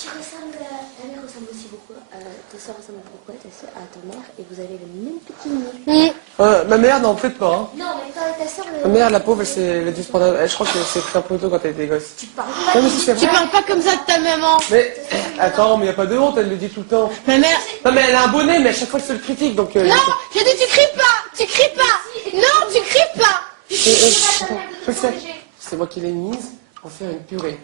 Tu ressembles, ta mère ressemble aussi beaucoup, ta soeur ressemble beaucoup à ta mère et vous avez le même petit nez. Ma mère, non, peut-être pas. Hein. Non, mais toi et ta soeur... Ma mère, la pauvre, elle a dû se prendre... Je crois que c'est pris un peu tôt quand elle était gosse. Tu parles Non, mais si c'est Tu vrai. parles pas comme ça de ta maman. Mais, attends, mais y a pas de honte, elle le dit tout le temps. Ma mère... Non, mais elle a un bonnet, mais à chaque fois, elle se le critique, donc... Non, j'ai dit tu cries pas. Tu cries pas. Non, tu cries pas. Je sais, c'est moi qui l'ai mise pour faire une purée.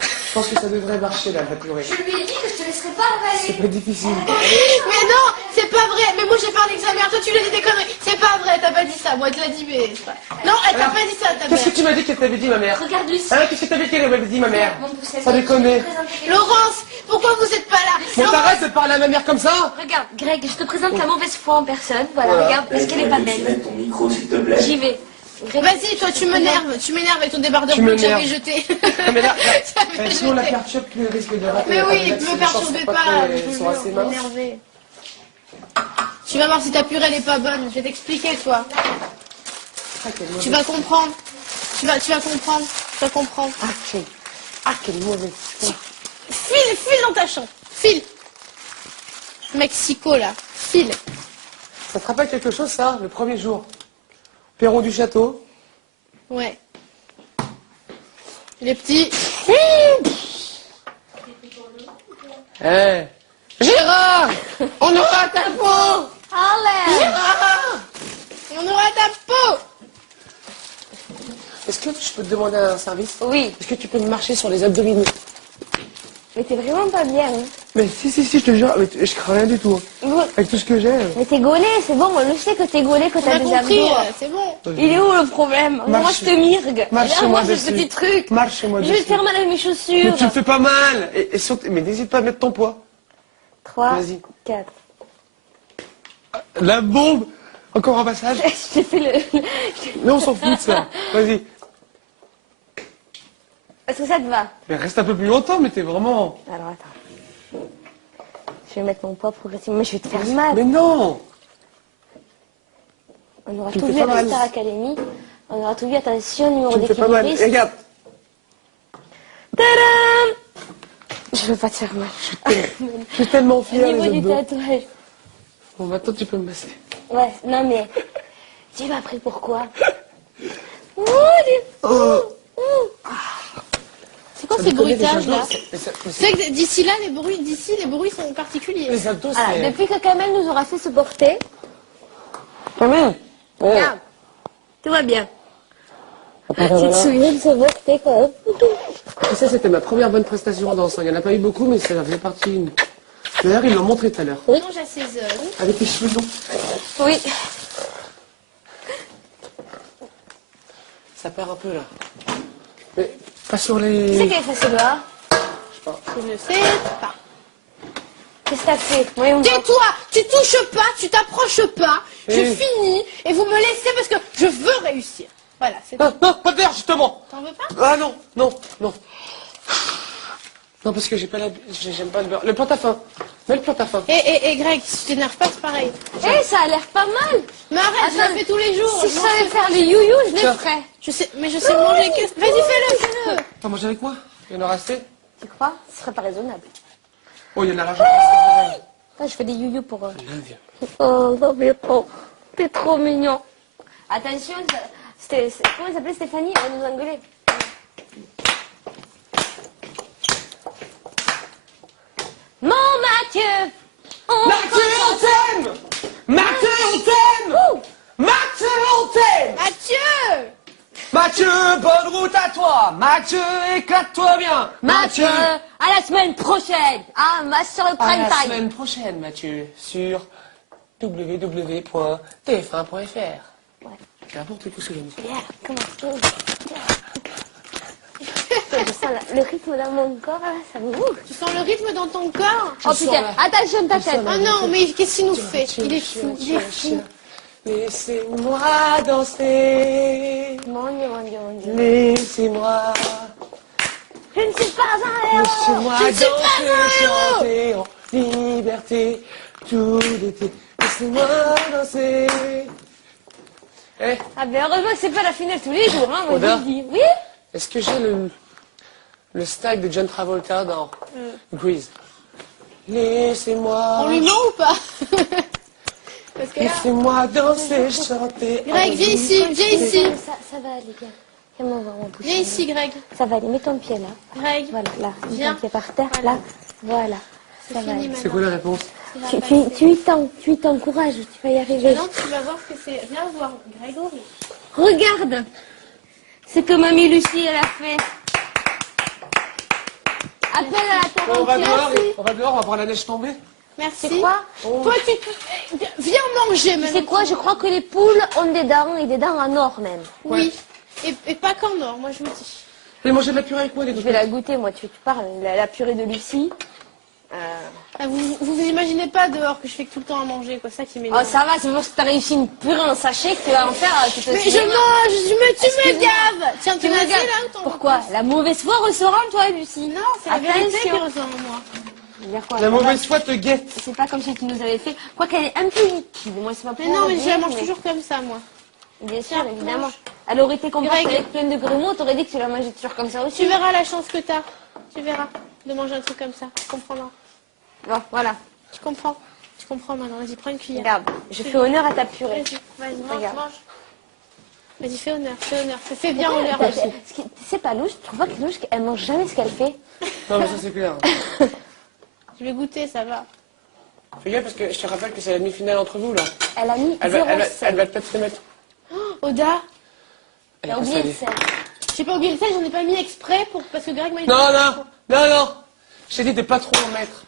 Je pense que ça devrait marcher, là, la purée. Je lui ai dit que je te laisserai pas avaler. C'est pas difficile. Mais non, c'est pas vrai. Mais moi j'ai parlé avec sa mère. Toi tu lui as dit des conneries. C'est pas vrai, t'as pas dit ça. Moi elle te l'a dit, mais c'est pas... Non, elle t'a Alors, pas dit ça, ta Qu'est-ce mère. que tu m'as dit qu'elle t'avait dit, ma mère? Regarde Lucie. Hein, qu'est-ce que t'avais dit qu'elle m'avait dit, ma mère? Mon poussette. Ça déconne. Laurence, pourquoi vous êtes pas là? Bon, Laurence, t'arrêtes de parler à ma mère comme ça? Regarde, Greg, je te présente la mauvaise foi en personne. Voilà, regarde, est-ce qu'elle est pas belle? Mets ton micro, s'il te plaît. J'y vais. Greg, vas-y, toi tu m'énerves. Tu m'énerves avec ton débardeur Tu bleu que m'énerves. j'avais jeté. Non, mais là, J'avais sinon la jeté. perturbe, tu risques de rater. Mais oui, Là, me les chances perturbez sont pas, très- je sont vous assez jure, minces. m'énervez. Tu vas voir si ta purée elle est pas bonne. Je vais t'expliquer, toi. Ah, quel mauvais. Tu vas comprendre. Tu vas comprendre. Tu vas comprendre. Quel mauvais. File dans ta chambre. File. Mexico, là. File. Ça te rappelle quelque chose, ça, le premier jour? Perron du château. Ouais. Les petits. Eh, Gérard, on aura ta peau. allez. Gérard. On aura ta peau. Est-ce que je peux te demander un service? Oui, Est-ce que tu peux me marcher sur les abdominaux? mais t'es vraiment pas bien. Hein. Mais si, je te jure, mais je crains rien du tout. Hein. Ouais. Avec tout ce que j'ai. Mais t'es gaulé, c'est bon, on le sait que t'es gaulé, que On t'as a des compris, abdos. c'est bon. Il est où le problème? Moi Marche. je te mirgue. Marche-moi Regarde-moi ce dessus. petit truc. Marche-moi Je vais dessus. te faire mal à mes chaussures. Mais tu me fais pas mal. Et surtout, mais n'hésite pas à mettre ton poids. 3, Vas-y. 4. La bombe. Encore un passage. Je t'ai fait le... Mais on s'en fout de ça. Vas-y. Est-ce que ça te va? Mais reste un peu plus longtemps, mais t'es vraiment... Alors attends. Je vais mettre mon poids progressivement, mais je vais te faire mal. Mais non. On aura Tu me tout fais vu pas à la mal. Star Academy. On aura tout vu, attention, numéro Tu me fais pas mal. d'équilibriste. Et regarde. Tadam! Je veux pas te faire mal. Je suis tellement Au fier, niveau les du abdos. tatouage. Bon, maintenant, tu peux me masser. Ouais, non mais... Tu m'as appris pourquoi? Ouh, C'est quoi Ça ces déconne, les bruitages, abdos, là? mais ça- mais Tu sais que d'ici là, les bruits sont particuliers. Les abdos, Ah, c'est... depuis que Kamel nous aura fait se porter, Quand même. regarde, tout va bien. Tu te souviens de ce porter quand même? Et ça, c'était ma première bonne prestation en danse. Il n'y en a pas eu beaucoup, mais ça faisait partie... D'ailleurs, ils l'ont montré tout à l'heure. On mange à 16 heures. Avec les cheveux longs. Oui. Ça perd un peu, là. Mais pas sur Qui c'est les... qui a fait ce doigt? Je ne sais pas. Qu'est-ce que t'as fait? Voyons voir. Tais-toi, tu touches pas, tu t'approches pas, je Oui. finis et vous me laissez parce que je veux réussir. Voilà, c'est tout. Non, non, pas d'air, justement. T'en veux pas? Ah non, non, non. Non, parce que j'ai pas la... J'aime pas le beurre. Le plantain. Mets le plantain. Et Greg, si tu t'énerves pas, c'est pareil. Eh, ça a l'air pas mal. Mais arrête, je Attends, le fais tous les jours. Si je Non, savais c'est- faire les you-you, je les Tiens. ferais. Je sais, mais je sais manger que... Vas-y, fais-le. T'as mangé avec moi? Il y en aura assez? Tu crois? Ce serait pas raisonnable. Oh, il y en a largement assez. Ah, je fais des you-you pour... Viens. Oh, non mais oh, t'es trop mignon. Attention, comment elle s'appelait Stéphanie? Elle va nous engueuler. Mon Mathieu, Mathieu, on t'aime! Mathieu, on t'aime! Mathieu, on t'aime! Mathieu! Mathieu, bonne route à toi! Mathieu, éclate-toi bien! Mathieu, à la semaine prochaine. Ah, ma sur le À prime la time. semaine prochaine, Mathieu, sur www.tf1.fr. Ouais. N'importe quoi ce que j'ai mis. Bien, comment je sens le rythme dans mon corps, là, ça me ouvre. Tu sens le rythme dans ton corps? Oh putain, attention ta tête. Oh non, mais qu'est-ce qu'il nous fait? Il est fou, il est fou. Laissez-moi danser. Mon Dieu, mon Dieu, mon Dieu. Laissez-moi. Je ne suis pas un héros. Laissez-moi Je ne suis pas un danser, chanter en liberté tout l'été. Laissez-moi danser. Eh, Ah ben heureusement que c'est pas la finale tous les jours, hein, moi je Oda. vous le dis. Oui? est-ce que j'ai le... le style de John Travolta dans Grease. Laissez-moi. On lui ment ou pas? Parce que là... Laissez-moi danser, chanter. Greg, viens ici, viens ici. Ça va aller, gars. Comment on va en bouger? Viens ici, Greg. Ça va aller, mets ton pied là. Greg, Voilà, là. Mets Viens. ton pied par terre, Voilà. là. Voilà. c'est Ça va fini aller. C'est quoi maintenant. la réponse? Tu y t'encourages, tu vas y arriver. Maintenant, tu vas voir ce que c'est. Viens voir, Grégory. Regarde ce que mamie Lucie, elle a fait. Appelle à la On va dehors, quarantième. on va voir la neige tomber. Merci. C'est quoi? Toi, viens manger Tu maintenant. sais quoi? Je crois que les poules ont des dents, et des dents en or même. Oui. Et pas qu'en or, moi je vous dis. Allez manger de la purée avec moi, les Je gars. vais la goûter, moi, tu parles. La purée de Lucie. Ah, vous imaginez pas dehors que je fais que tout le temps à manger, quoi, ça qui Oh, m'énerve. ça va, c'est parce que t'as réussi une purée en sachet que tu vas en faire. Tu te Mais je mange, tu me gaves. Tiens, tu me m'as dit gaves. là ou t'en Pourquoi? La mauvaise foi ressort en toi, Lucie. Non, c'est la vérité qui Attention. ressort en moi. Je veux dire quoi? La mauvaise foi te guette. C'est pas comme si tu nous avais fait. Quoi qu'elle est un peu liquide. Moi, c'est pas Mais pour non, mais je dire, la mange mais- toujours comme ça, moi. Bien sûr, Tiens, évidemment. mange. Elle aurait été compacte Greg. avec plein de grumeaux, t'aurais dit que tu la mangeais toujours comme ça aussi. Tu verras la chance que t'as. Tu verras de manger un truc comme ça. Tu comprendras. Bon, voilà. Tu comprends. Tu comprends maintenant. Vas-y, prends une cuillère. Regarde, je fais honneur à ta purée. Vas-y, mange, Regarde. mange. Vas-y, fais honneur, fais honneur. Fais bien honneur aussi. C'est pas louche, tu trouves pas que louche, elle mange jamais ce qu'elle fait. Non, mais ça c'est clair. Je vais goûter, ça va. Fais gaffe parce que je te rappelle que c'est la demi-finale entre vous là. Elle a mis Elle 0 va sel. peut-être se mettre. Oda, Elle Elle a est pas oublié le salée. sel. j'ai pas oublié le sel, j'en ai pas mis exprès parce que Greg m'a dit. Non. Je t'ai dit de pas trop en mettre.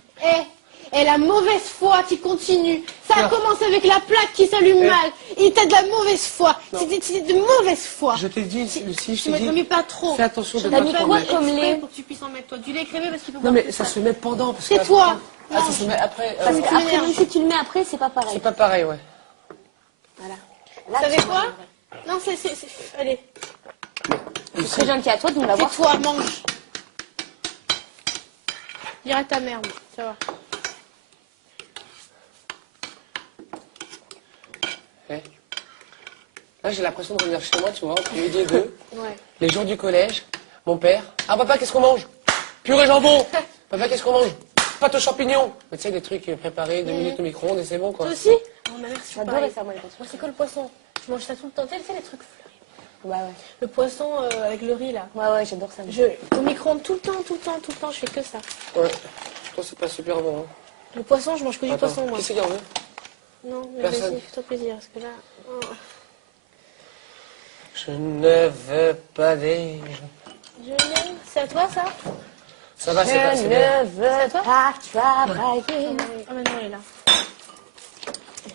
Et la mauvaise foi qui continue. Ça a Non. commencé avec la plaque qui s'allume Eh. mal. Il t'a de la mauvaise foi. Non. C'était de mauvaise foi. Je t'ai dit, Lucie, je Tu t'ai m'en dit. mets pas trop. Fais attention de Je pas t'ai mis pas trop quoi mis mettre. comme exprès lait pour que tu puisses en mettre toi. Du lait crémé parce qu'il peut Non boire mais tout ça ça. se met pendant. Parce C'est que toi. Ah, ça Mange. se met après. Parce tu qu'après, m'énerves. même si tu le mets après, c'est pas pareil. C'est pas pareil, ouais. Voilà. Vous savez quoi? Non, allez. C'est très gentil à toi de nous l'avoir. C'est toi, mange. Dire à ta mère, moi. Ça va. Eh. Là, j'ai l'impression de revenir chez moi, tu vois, entre midi et 2. Ouais. Les jours du collège, mon père. Ah, papa, qu'est-ce qu'on mange? Purée jambon. Papa, qu'est-ce qu'on mange? Pâte aux champignons. Mais tu sais, des trucs préparés, 2 minutes au micro-ondes et c'est bon, quoi. Toi aussi? Oh, ma mère, c'est J'adorais pareil. ça, moi, les poissons. Moi, c'est quoi le poisson? Je mange ça tout le temps. Tu sais, les trucs fleuris. Ouais, ouais. Le poisson avec le riz, là. Ouais, j'adore ça. Au micro-ondes tout le temps, je fais que ça. Ouais. Toi, c'est pas super bon. Hein. Le poisson, je mange que du Attends, poisson, moi. qui c'est qui en veut? Non, mais Personne. vas-y, fais-toi plaisir, parce que là... oh. Je ne veux pas des... Je l'aime. C'est à toi, ça? Ça va, c'est pas, Je c'est bien. ne veux pas travailler. Ah, maintenant, elle est là.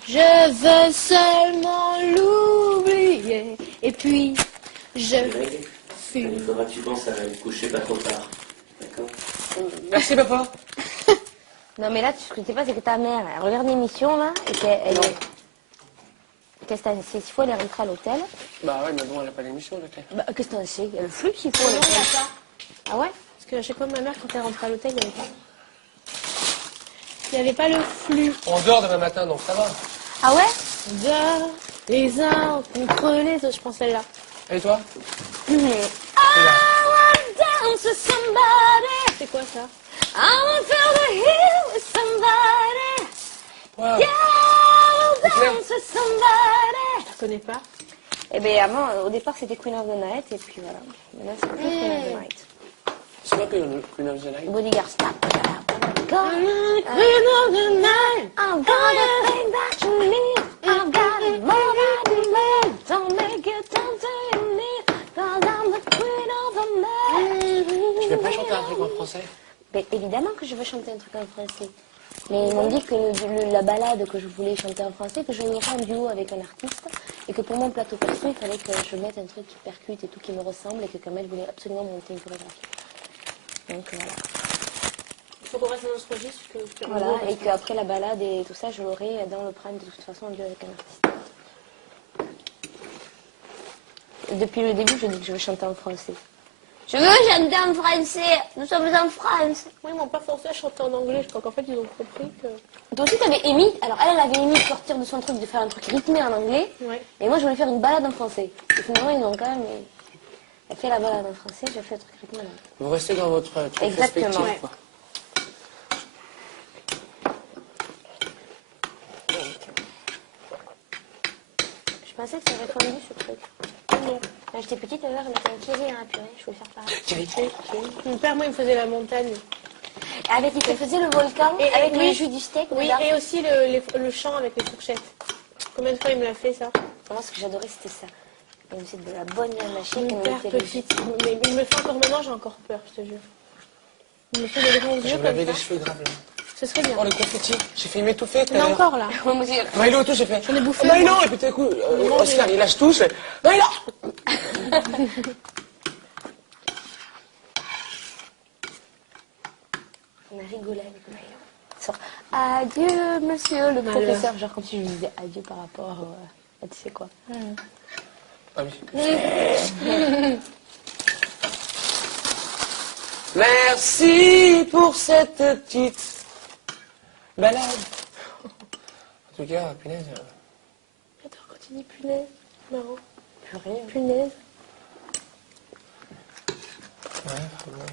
Je veux seulement l'oublier. Et puis, je Greg, fume. il faudra que tu penses à aller te coucher pas trop tard. D'accord? Merci, papa. Non, mais là, ce que tu sais pas, c'est que ta mère, elle regarde l'émission, là, et qu'elle est... Qu'est-ce que t'en sais? S'il faut, elle est rentrée à l'hôtel. Bah ouais, mais bon, elle a pas l'émission, là. Bah, qu'est-ce que t'en sais? Elle flûte, s'il faut. Non, elle il y a est- pas. Ah ouais? Parce que à chaque fois, ma mère, quand elle rentrait à l'hôtel, il n'y avait pas. Il n'y avait pas le flux. On dort demain matin, donc ça va. Ah ouais? De les uns contre les autres, je pense celle-là. Et toi? I wanna dance with somebody. C'est quoi ça? I wanna feel the heat with somebody. Wow. Yeah, C'est clair. dance with somebody. Je connais pas. Eh bien, avant, au départ, c'était Queen of the Night, et puis voilà. Maintenant, c'est plus Queen of the Night. C'est pas Queen of the Night. Bodyguard, stop. Queen of the night. I've got everything that you need. I've got it more than you need. Don't make it down to your need. 'Cause I'm the queen of the night. Tu veux pas chanter un truc en français? Mais évidemment que je veux chanter un truc en français. Mais ils m'ont dit que la balade que je voulais chanter en français, que je le ferais en duo avec un artiste. Et que pour mon plateau perso, il fallait que je mette un truc qui percute et tout, qui me ressemble. Et que Kamel voulait absolument monter une chorégraphie. Donc voilà. Il faut qu'on reste dans notre registre. Voilà, et qu'après la balade et tout ça, je l'aurai dans le prime de toute façon en duo avec un artiste. Et depuis le début, je dis que je veux chanter en français. Je veux chanter en français. Nous sommes en France. Moi, ils m'ont pas forcé à chanter en anglais. Je crois qu'en fait, ils ont compris que... Toi aussi, t'avais émis. Alors, elle avait émis de sortir de son truc, de faire un truc rythmé en anglais. Ouais. Et moi, je voulais faire une balade en français. Et finalement, ils ont quand même Elle fait la balade en français, je fais le truc rythme là. Vous restez dans votre truc Exactement, respectif, ouais. quoi. Je pensais que ça avait fondu ce truc. Non. Quand j'étais petite, ma mère mettait un kiri dans la purée, je voulais faire pareil. Mon père, moi, il me faisait la montagne. Avec, il te faisait le volcan, Et- avec oui. le jus du steak. Oui, dedans. et aussi le champ avec les fourchettes. Combien de fois il me l'a fait, ça? Moi, ce que j'adorais, c'était ça. Il me faisait de la bonne viande hachée. Mon qu'on père, mettait le jus. petite. Mais il me le fait encore maintenant, j'ai encore peur, je te jure. Il me fait des grands Je yeux me lavais comme les ça. cheveux graves là. Ce serait bien. Oh le confetti, j'ai fait m'étouffer tout Il y à en a l'heure. encore, là. Moi aussi, Milo, tout, j'ai fait. J'en ai bouffé, Oh, Milo, moi. et puis tout d'un coup, Non, Oscar, mais- il lâche tout, je fais. Milo. on a rigolé avec Maïlo. Sur adieu, monsieur le professeur. Genre comme si je lui disais adieu par rapport à tu sais quoi. Ah oui. Merci pour cette petite balade. En tout cas, punaise. Attends, quand tu dis punaise, marrant. Plus rien. Punaise. Ouais, vraiment.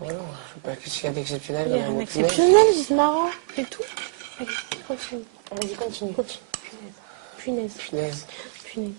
Voilà, je sais pas qu'est-ce qu'il y a d'exceptionnel Il dans y a un rien mot punaise. d'exceptionnel, c'est marrant. C'est tout. Allez, continue. Vas-y, continue. Continue. Punaise. Punaise. Punaise.